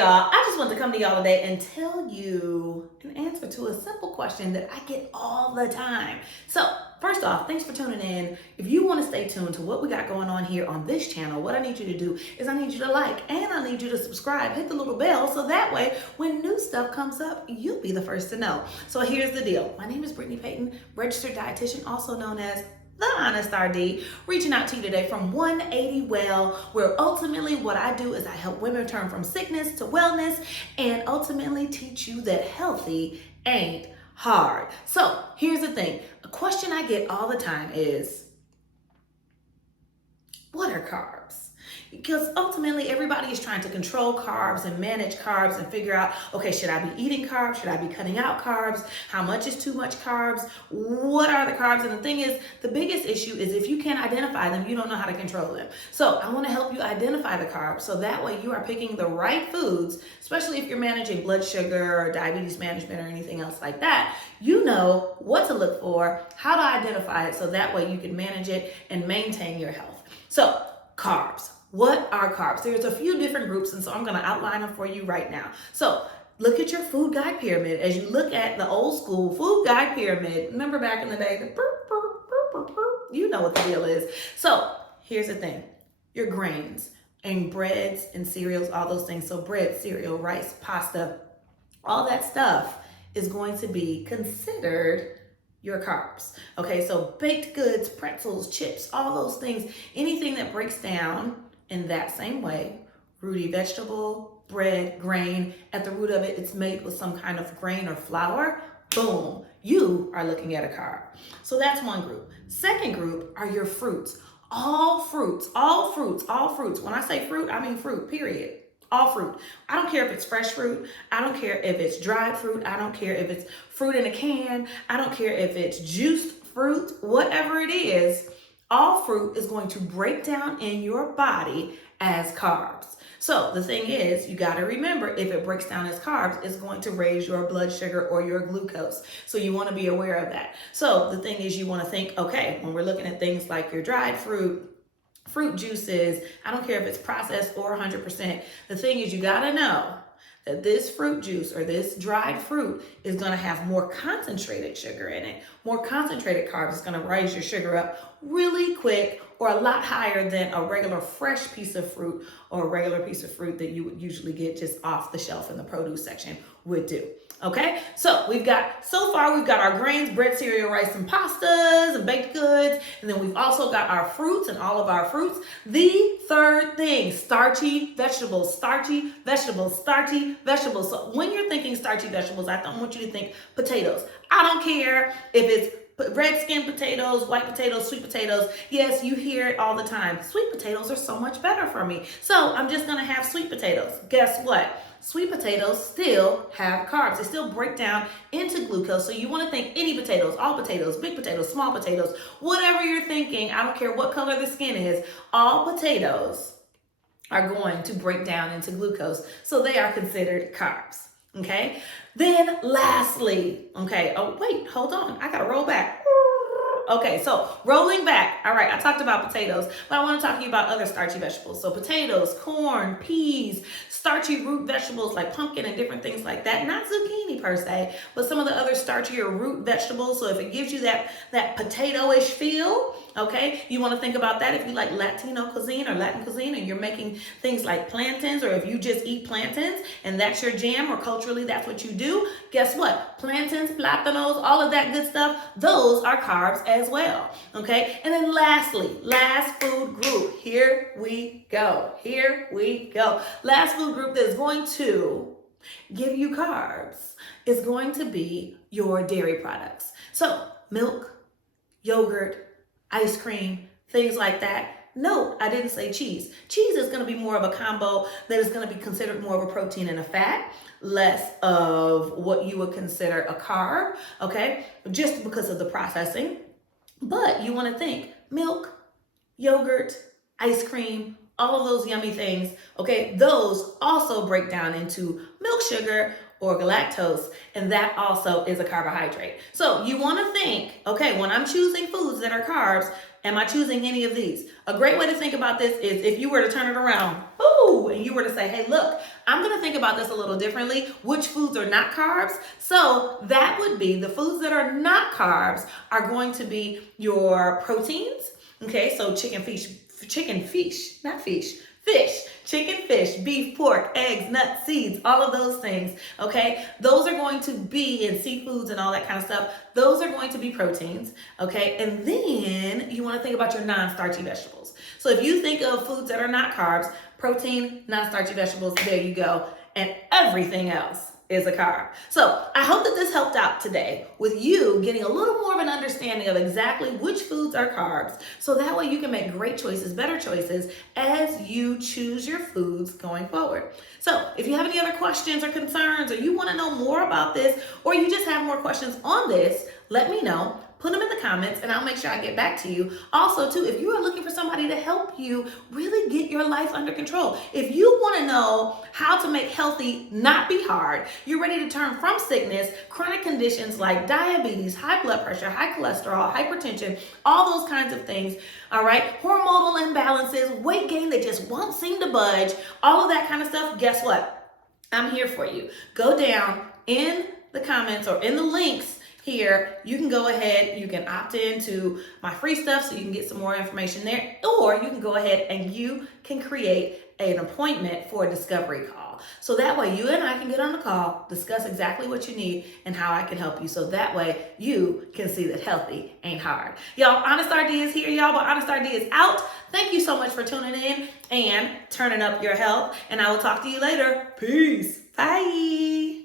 y'all? I just want to come to y'all today and tell you an answer to a simple question that I get all the time. So, first off, thanks for tuning in. If you want to stay tuned to what we got going on here on this channel, what I need you to do is I need you to like and I need you to subscribe, hit the little bell so that way when new stuff comes up, you'll be the first to know. So here's the deal. My name is Brittany Payton, registered dietitian, also known as the Honest RD, reaching out to you today from 180 Well, where ultimately what I do is I help women turn from sickness to wellness and ultimately teach you that healthy ain't hard. So here's the thing. A question I get all the time is, what are carbs? Because ultimately everybody is trying to control carbs and manage carbs and figure out, okay, should I be eating carbs? Should I be cutting out carbs? How much is too much carbs? What are the carbs? And the thing is, the biggest issue is if you can't identify them, you don't know how to control them. So I want to help you identify the carbs so that way you are picking the right foods, especially if you're managing blood sugar or diabetes management or anything else like that. You know what to look for, how to identify it so that way you can manage it and maintain your health. So carbs. What are carbs? There's a few different groups, and so I'm going to outline them for you right now. So look at your food guide pyramid. As you look at the old school food guide pyramid, remember back in the day, the burp, burp, burp, burp, burp, you know what the deal is. So here's the thing. Your grains and breads and cereals, all those things. So bread, cereal, rice, pasta, all that stuff is going to be considered your carbs. Okay, so baked goods, pretzels, chips, all those things, anything that breaks down in that same way, rooty vegetable, bread, grain, at the root of it, it's made with some kind of grain or flour, boom, you are looking at a carb. So that's one group. Second group are your fruits. All fruits, all fruits, all fruits. When I say fruit, I mean fruit, period. All fruit. I don't care if it's fresh fruit. I don't care if it's dried fruit. I don't care if it's fruit in a can. I don't care if it's juiced fruit, whatever it is. All fruit is going to break down in your body as carbs. So the thing is, you got to remember, if it breaks down as carbs, it's going to raise your blood sugar or your glucose. So you want to be aware of that. So the thing is, you want to think, okay, when we're looking at things like your dried fruit, fruit juices, I don't care if it's processed or 100%. The thing is, you got to know that this fruit juice or this dried fruit is going to have more concentrated sugar in it. More concentrated carbs is going to raise your sugar up really quick or a lot higher than a regular fresh piece of fruit or a regular piece of fruit that you would usually get just off the shelf in the produce section would do. Okay, so so far we've got our grains, bread, cereal, rice, and pastas, and baked goods. And then we've also got our fruits and all of our fruits. The third thing, starchy vegetables, starchy vegetables, starchy vegetables. So when you're thinking starchy vegetables, I don't want you to think potatoes. I don't care if it's red skin potatoes, white potatoes, sweet potatoes. Yes, you hear it all the time. Sweet potatoes are so much better for me. So I'm just gonna have sweet potatoes. Guess what? Sweet potatoes still have carbs. They still break down into glucose. So you want to think any potatoes, all potatoes, big potatoes, small potatoes, whatever you're thinking, I don't care what color the skin is, all potatoes are going to break down into glucose. So they are considered carbs. Okay. Then lastly, okay. Oh, wait, hold on. I got to roll back. Okay, so rolling back. All right, I talked about potatoes, but I want to talk to you about other starchy vegetables. So potatoes, corn, peas, starchy root vegetables like pumpkin and different things like that. Not zucchini per se, but some of the other starchier root vegetables. So if it gives you that potato-ish feel, okay, you want to think about that. If you like Latino cuisine or Latin cuisine and you're making things like plantains, or if you just eat plantains and that's your jam or culturally that's what you do, guess what? Plantains, plátanos, all of that good stuff, those are carbs as well, okay? And then lastly, last food group, here we go. Last food group that's going to give you carbs is going to be your dairy products. So milk, yogurt, ice cream, things like that. Note, I didn't say cheese. Cheese is going to be more of a combo that is going to be considered more of a protein and a fat, less of what you would consider a carb, okay? Just because of the processing. But you want to think milk, yogurt, ice cream, all of those yummy things, okay? Those also break down into milk sugar or galactose, and that also is a carbohydrate. So you want to think, okay, when I'm choosing foods that are carbs, Am I choosing any of these? A great way to think about this is if you were to turn it around, ooh, and you were to say, hey, look, I'm going to think about this a little differently. Which foods are not carbs? So that would be the foods that are not carbs are going to be your proteins. Okay, so fish, chicken, fish, beef, pork, eggs, nuts, seeds, all of those things, okay? Those are going to be in seafoods and all that kind of stuff. Those are going to be proteins, okay? And then you want to think about your non-starchy vegetables. So if you think of foods that are not carbs, protein, non-starchy vegetables, there you go. And everything else is a carb. So I hope that this helped out today with you getting a little more of an understanding of exactly which foods are carbs. So that way you can make great choices, better choices as you choose your foods going forward. So if you have any other questions or concerns, or you want to know more about this, or you just have more questions on this, let me know. Put them in the comments and I'll make sure I get back to you. Also, too, if you are looking for somebody to help you really get your life under control, if you want to know how to make healthy not be hard, you're ready to turn from sickness, chronic conditions like diabetes, high blood pressure, high cholesterol, hypertension, all those kinds of things, all right, hormonal imbalances, weight gain that just won't seem to budge, all of that kind of stuff, guess what? I'm here for you. Go down in the comments or in the links here, you can go ahead, you can opt into my free stuff so you can get some more information there, or you can go ahead and you can create an appointment for a discovery call. So that way you and I can get on the call, discuss exactly what you need and how I can help you. So that way you can see that healthy ain't hard. Y'all, Honest RD is here, y'all, but Honest RD is out. Thank you so much for tuning in and turning up your health. And I will talk to you later. Peace. Bye.